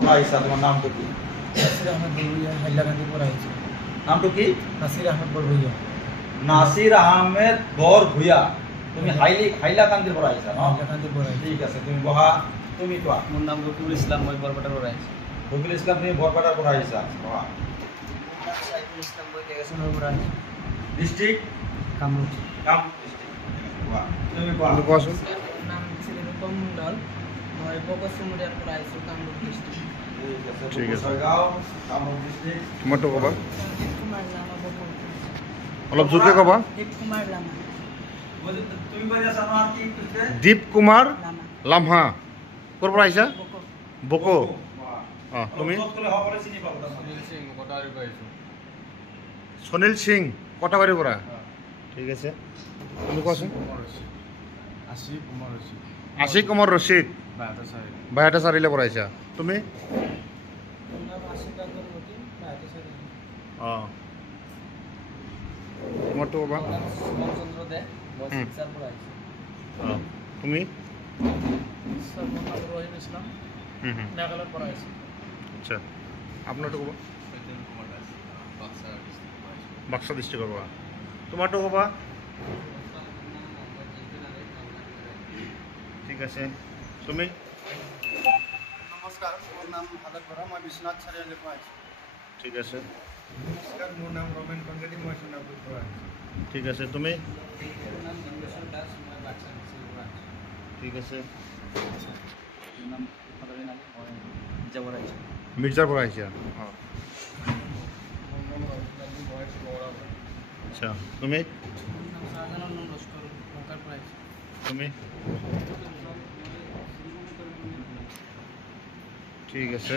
পড়াইছা তোমার নামটা কি? নাসির আহমেদ বড়ভূইয়া হাইলাকান্দি পড়াইছে। নামটা কি? নাসির আহমেদ বড়ভূইয়া। নাসির আহমেদ বড়ভূইয়া। তুমি হাইলাকান্দি পড়াইছা না? হাইলাকান্দি পড়াইছে। ঠিক আছে, তুমি বহা। তুমি কোয়া। মোর নাম রকিবুল ইসলাম, মই বরপাটা পড়াইছি। রকিবুল ইসলাম, তুমি বরপাটা পড়াইছা। বহা। সাইফুল ইসলাম, মই লেগাশনের পড়াইছি। ডিস্ট্রিক্ট কামরূপ। কামরূপ ডিস্ট্রিক্ট। বহা। তুমি কোয়া। মোর নাম ছিল রূপম মণ্ডল, মই বকসুমুরিয়ার পড়াইছি কামরূপ ডিস্ট্রিক্ট। ঠিক আছে। ছয়গাঁও কামরূপ ডিস্ট্রিক্ট। তোমারটা কবা দীপ কুমার লামা বকুল। অলপ জোরকে কবা। দীপ কুমার লামা তুমি পড়াইছা না আর কি করতে? দীপ কুমার লামা লামহা ক'ৰ পৰা আহিছা? বকো। বকো। বহা। তুমি? তুমি সকলে চিনি পাব তাৰমানে। সুনীল সিং কটাৰী পাইছো। সুনীল সিং কটাবাৰীৰ পৰা। ঠিক আছে, তুমি কোৱাচোন। আশিক কুমাৰ ৰচিদ। আশিক কুমাৰ ৰচিদ বাটাচাৰী। বাইহাটা চাৰিলে পৰা আহিছা। তুমি? মোৰ নাম আশিক আকবৰ মতিন, হাইলাকান্দি। অঁ, তোমাৰটো ক'বা। মোৰ নাম সুমন চন্দ্ৰ দে, মই হুম। শিক্ষাৰ পড়াইছি। অঁ, তুমি? স্যাৰ মোৰ নাম ৰহিম ইসলাম, নাগালেৰ পড়াইছে। আচ্ছা, আপোনাৰটো ক'বা। চৈতন্য কুমাৰ দাস, বাক্সা ডিস্ট্ৰিক্ট পড়াইছি। বাক্সা ডিষ্ট্ৰিক্টৰ পৰা। তোমাৰটো ক'বা। ঠিক আছে, তুমি? নমস্কাৰ, মোৰ নাম হাদত বৰা, মই বিশ্বনাথ চাৰিআলিৰ পৰা আহিছোঁ। ঠিক আছে, নমস্কাৰ, মোৰ নাম ৰমেন কংগেদি, মই সোণাপুৰৰ পৰা আহিছোঁ। ঠিক আছে, তুমি? মোৰ নাম জন্মেশ্বৰ দাস, মই বাক্সা ডিস্ট্ৰিক্ট পড়াইছি। ঠিক আছে, মোৰ নাম সদৰী নালী, মই নিজে পড়াইছি। মিৰ্জাৰ পৰা আহিছা। অঁ, মোৰ নাম ৰাজনাথী, মই শিৱসাগৰৰ পৰা। আচ্ছা, তুমি? মোৰ নাম শাহজালাল লস্কৰ, নৌকাৰ পড়াইছে। তুমি? ঠিক আছে।